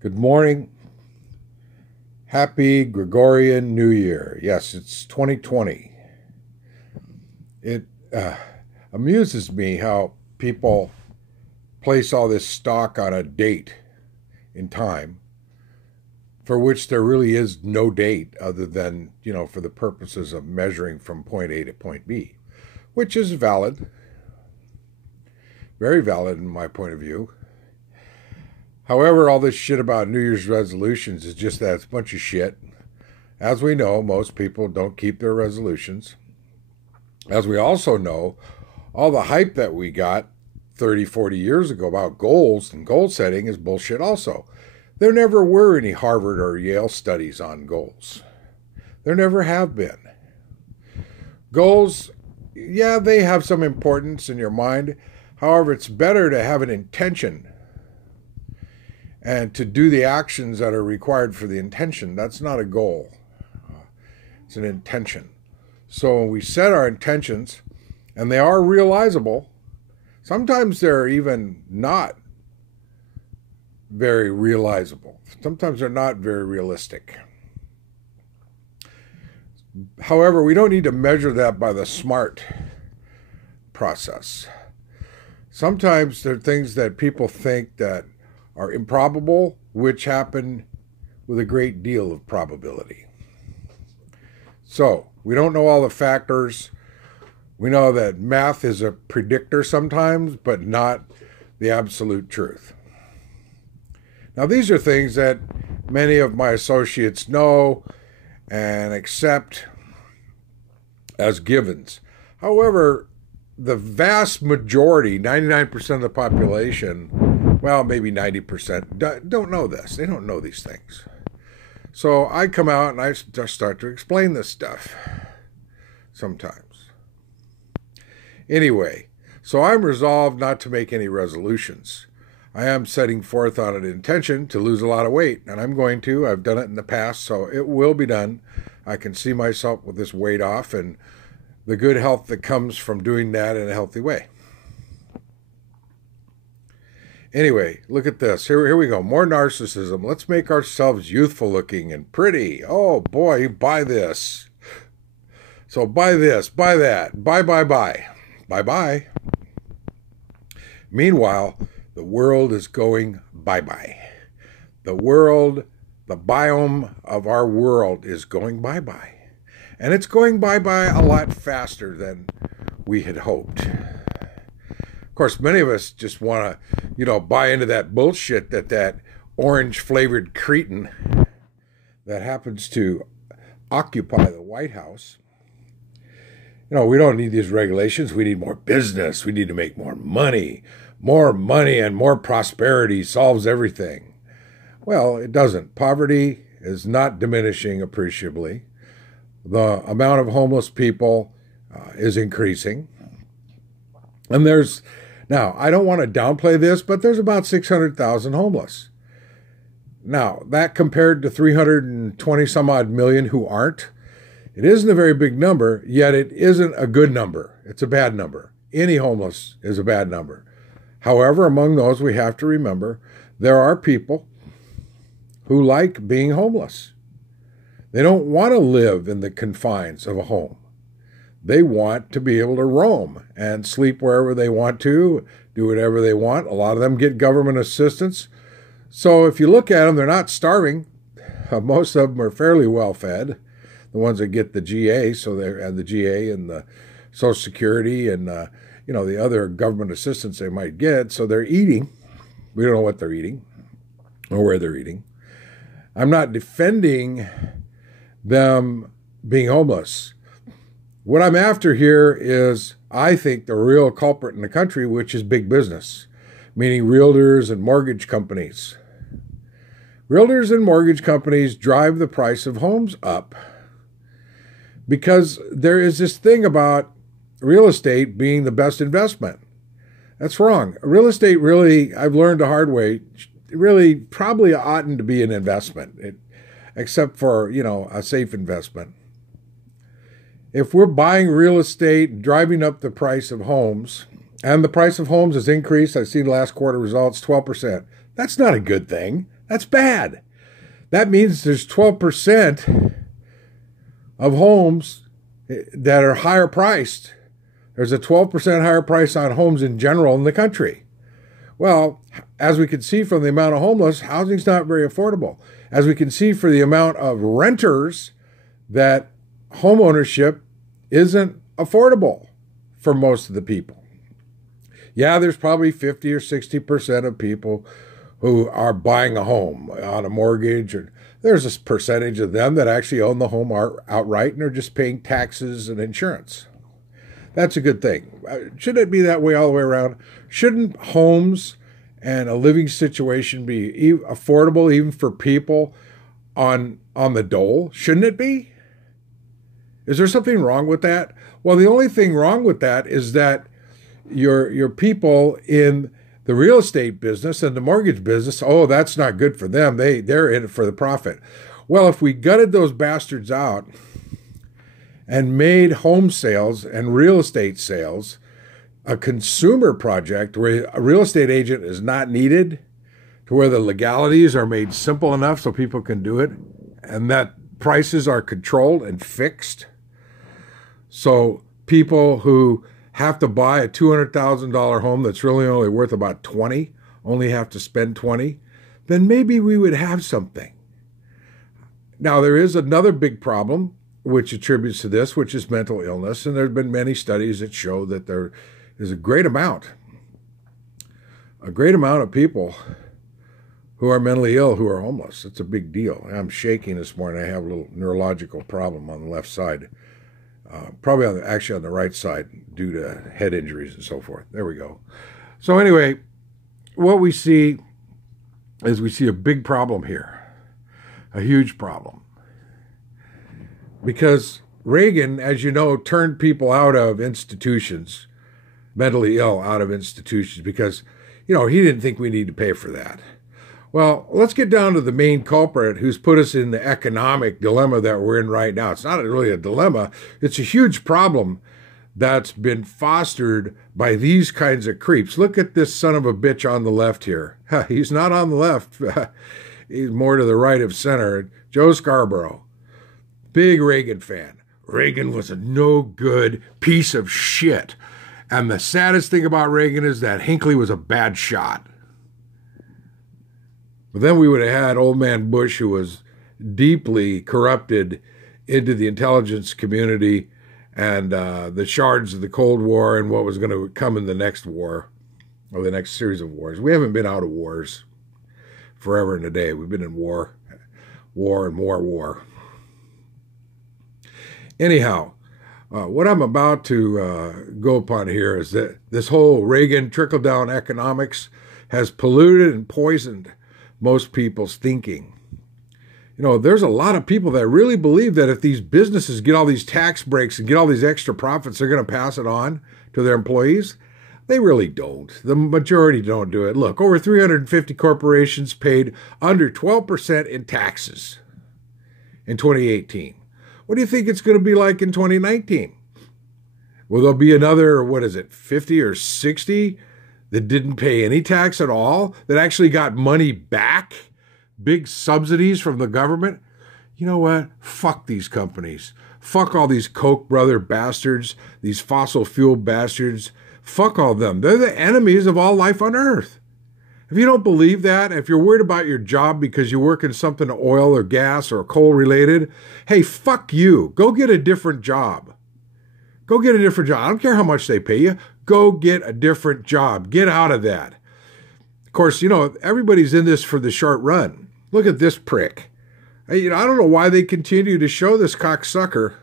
Good morning. Happy Gregorian New Year. Yes, it's 2020. It amuses me how people place all this stock on a date in time for which there really is no date other than, for the purposes of measuring from point A to point B, which is valid, very valid in my point of view. However, all this shit about New Year's resolutions is just that. It's a bunch of shit. As we know, most people don't keep their resolutions. As we also know, all the hype that we got 30, 40 years ago about goals and goal setting is bullshit also. There never were any Harvard or Yale studies on goals. There never have been. Goals, yeah, they have some importance in your mind. However, it's better to have an intention and to do the actions that are required for the intention. That's not a goal. It's an intention. So when we set our intentions, and they are realizable, sometimes they're even not very realizable. Sometimes they're not very realistic. However, we don't need to measure that by the SMART process. Sometimes there are things that people think that are improbable, which happen with a great deal of probability. So, we don't know all the factors. We know that math is a predictor sometimes, but not the absolute truth. Now, these are things that many of my associates know and accept as givens. However, the vast majority, 99% of the population, well, maybe 90%, don't know this. They don't know these things. So I come out and I just start to explain this stuff sometimes. Anyway, so I'm resolved not to make any resolutions. I am setting forth on an intention to lose a lot of weight, and I'm going to. I've done it in the past, so it will be done. I can see myself with this weight off and the good health that comes from doing that in a healthy way. Anyway, look at this. Here we go. More narcissism. Let's make ourselves youthful looking and pretty. Oh boy, buy this. So buy this, buy that, buy. Bye-bye. Meanwhile, the world is going bye-bye. The world, the biome of our world is going bye-bye. And it's going bye-bye a lot faster than we had hoped. Of course, many of us just want to, buy into that bullshit that orange-flavored cretin that happens to occupy the White House. We don't need these regulations. We need more business. We need to make more money. More money and more prosperity solves everything. Well, it doesn't. Poverty is not diminishing appreciably. The amount of homeless people is increasing. And now, I don't want to downplay this, but there's about 600,000 homeless. Now, that compared to 320 some odd million who aren't, it isn't a very big number, yet it isn't a good number. It's a bad number. Any homeless is a bad number. However, among those, we have to remember there are people who like being homeless. They don't want to live in the confines of a home. They want to be able to roam and sleep wherever they want to, do whatever they want. A lot of them get government assistance. So if you look at them, they're not starving. Most of them are fairly well fed. The ones that get the GA, the GA and the Social Security and the other government assistance they might get. So they're eating. We don't know what they're eating or where they're eating. I'm not defending them being homeless. What I'm after here is, I think, the real culprit in the country, which is big business, meaning realtors and mortgage companies. Realtors and mortgage companies drive the price of homes up because there is this thing about real estate being the best investment. That's wrong. Real estate really, I've learned the hard way, really probably oughtn't to be an investment, except for, a safe investment. If we're buying real estate and driving up the price of homes, and the price of homes has increased, I've seen last quarter results, 12%. That's not a good thing. That's bad. That means there's 12% of homes that are higher priced. There's a 12% higher price on homes in general in the country. Well, as we can see from the amount of homeless, housing's not very affordable. As we can see for the amount of renters, that home ownership isn't affordable for most of the people. Yeah, there's probably 50 or 60% of people who are buying a home on a mortgage, or there's a percentage of them that actually own the home outright and are just paying taxes and insurance. That's a good thing. Shouldn't it be that way all the way around? Shouldn't homes and a living situation be affordable even for people on the dole? Shouldn't it be? Is there something wrong with that? Well, the only thing wrong with that is that your people in the real estate business and the mortgage business, oh, that's not good for them. They're in it for the profit. Well, if we gutted those bastards out and made home sales and real estate sales a consumer project where a real estate agent is not needed, to where the legalities are made simple enough so people can do it, and that prices are controlled and fixed, so people who have to buy a $200,000 home that's really only worth about 20, only have to spend 20, then maybe we would have something. Now, there is another big problem which attributes to this, which is mental illness, and there have been many studies that show that there is a great amount of people who are mentally ill who are homeless. It's a big deal. I'm shaking this morning. I have a little neurological problem on the left side. Probably actually on the right side due to head injuries and so forth. There we go. So anyway, what we see is we see a big problem here, a huge problem. Because Reagan, as you know, turned people out of institutions, mentally ill out of institutions, because, he didn't think we need to pay for that. Well, let's get down to the main culprit who's put us in the economic dilemma that we're in right now. It's not really a dilemma. It's a huge problem that's been fostered by these kinds of creeps. Look at this son of a bitch on the left here. He's not on the left. He's more to the right of center. Joe Scarborough, big Reagan fan. Reagan was a no good piece of shit. And the saddest thing about Reagan is that Hinckley was a bad shot. But then we would have had old man Bush, who was deeply corrupted into the intelligence community and the shards of the Cold War and what was going to come in the next war, or the next series of wars. We haven't been out of wars forever and a day. We've been in war and more war. Anyhow, what I'm about to go upon here is that this whole Reagan trickle-down economics has polluted and poisoned most people's thinking. There's a lot of people that really believe that if these businesses get all these tax breaks and get all these extra profits, they're going to pass it on to their employees. They really don't. The majority don't do it. Look, over 350 corporations paid under 12% in taxes in 2018. What do you think it's going to be like in 2019? Will there be another, 50 or 60 that didn't pay any tax at all, that actually got money back, big subsidies from the government? You know what? Fuck these companies. Fuck all these Koch brother bastards, these fossil fuel bastards. Fuck all of them. They're the enemies of all life on Earth. If you don't believe that, if you're worried about your job because you work in something oil or gas or coal related, hey, fuck you. Go get a different job. Go get a different job. I don't care how much they pay you. Go get a different job. Get out of that. Of course, everybody's in this for the short run. Look at this prick. I don't know why they continue to show this cocksucker.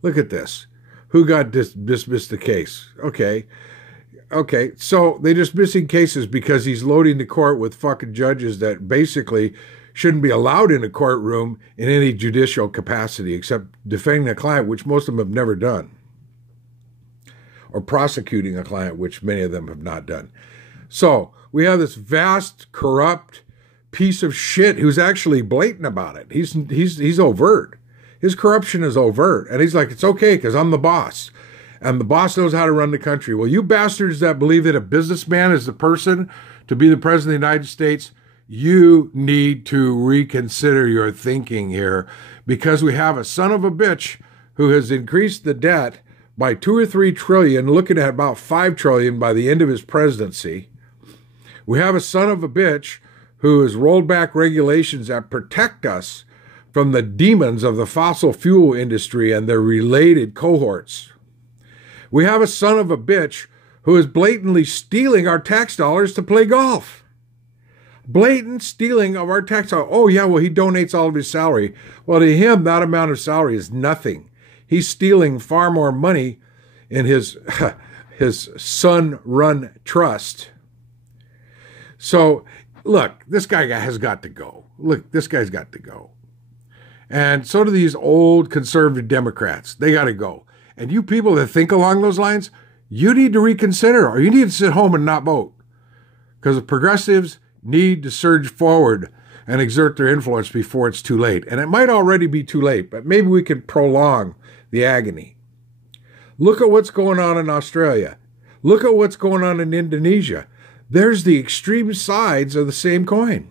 Look at this. Who got dismissed the case? Okay, so they're dismissing cases because he's loading the court with fucking judges that basically shouldn't be allowed in a courtroom in any judicial capacity except defending a client, which most of them have never done, or prosecuting a client, which many of them have not done. So we have this vast, corrupt piece of shit who's actually blatant about it. He's overt. His corruption is overt. And he's like, it's okay because I'm the boss. and the boss knows how to run the country. Well, you bastards that believe that a businessman is the person to be the president of the United States, you need to reconsider your thinking here, because we have a son of a bitch who has increased the debt by 2 or 3 trillion, looking at about 5 trillion by the end of his presidency. We have a son of a bitch who has rolled back regulations that protect us from the demons of the fossil fuel industry and their related cohorts. We have a son of a bitch who is blatantly stealing our tax dollars to play golf. Blatant stealing of our tax dollars. Oh, yeah, well, he donates all of his salary. Well, to him, that amount of salary is nothing. He's stealing far more money in his son-run trust. So, look, this guy has got to go. Look, this guy's got to go. And so do these old conservative Democrats. They got to go. And you people that think along those lines, you need to reconsider, or you need to sit home and not vote. Because the progressives need to surge forward and exert their influence before it's too late. And it might already be too late, but maybe we can prolong the agony. Look at what's going on in Australia. Look at what's going on in Indonesia. There's the extreme sides of the same coin.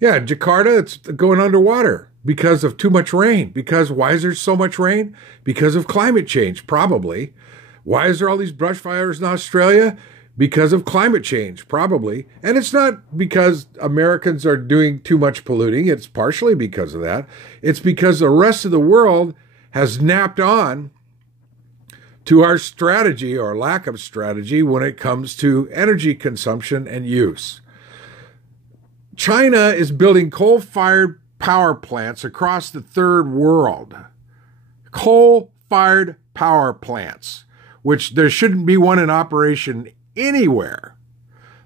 Yeah, Jakarta, it's going underwater because of too much rain. Because why is there so much rain? Because of climate change, probably. Why is there all these brush fires in Australia? Because of climate change, probably. And it's not because Americans are doing too much polluting. It's partially because of that. It's because the rest of the world has napped on to our strategy or lack of strategy when it comes to energy consumption and use. China is building coal-fired power plants across the third world. Coal-fired power plants, which there shouldn't be one in operation anywhere.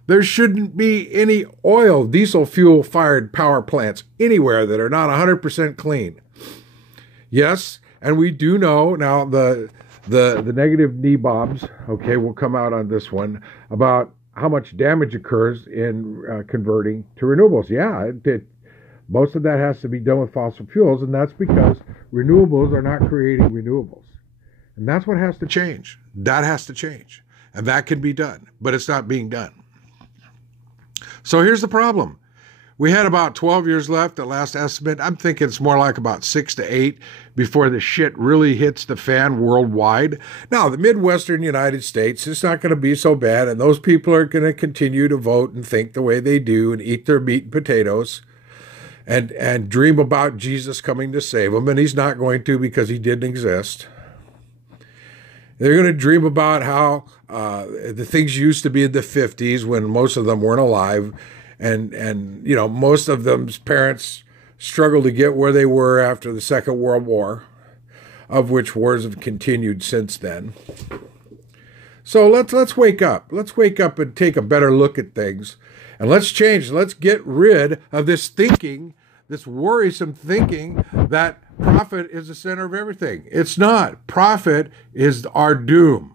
There shouldn't be any diesel fuel-fired power plants anywhere that are not 100% clean. Yes, and we do know now the negative NEBOBs, okay, will come out on this one about how much damage occurs in converting to renewables. Yeah, most of that has to be done with fossil fuels, and that's because renewables are not creating renewables. And that's what has to change. That has to change. And that can be done, but it's not being done. So here's the problem. We had about 12 years left at last estimate. I'm thinking it's more like about 6 to 8 before the shit really hits the fan worldwide. Now, the Midwestern United States, it's not going to be so bad, and those people are going to continue to vote and think the way they do and eat their meat and potatoes and dream about Jesus coming to save them, and he's not going to because he didn't exist. They're going to dream about how the things used to be in the 50s when most of them weren't alive. And you know, most of them's parents struggled to get where they were after the Second World War, of which wars have continued since then. So let's wake up. Let's wake up and take a better look at things. And let's change. Let's get rid of this thinking, this worrisome thinking that profit is the center of everything. It's not. Profit is our doom.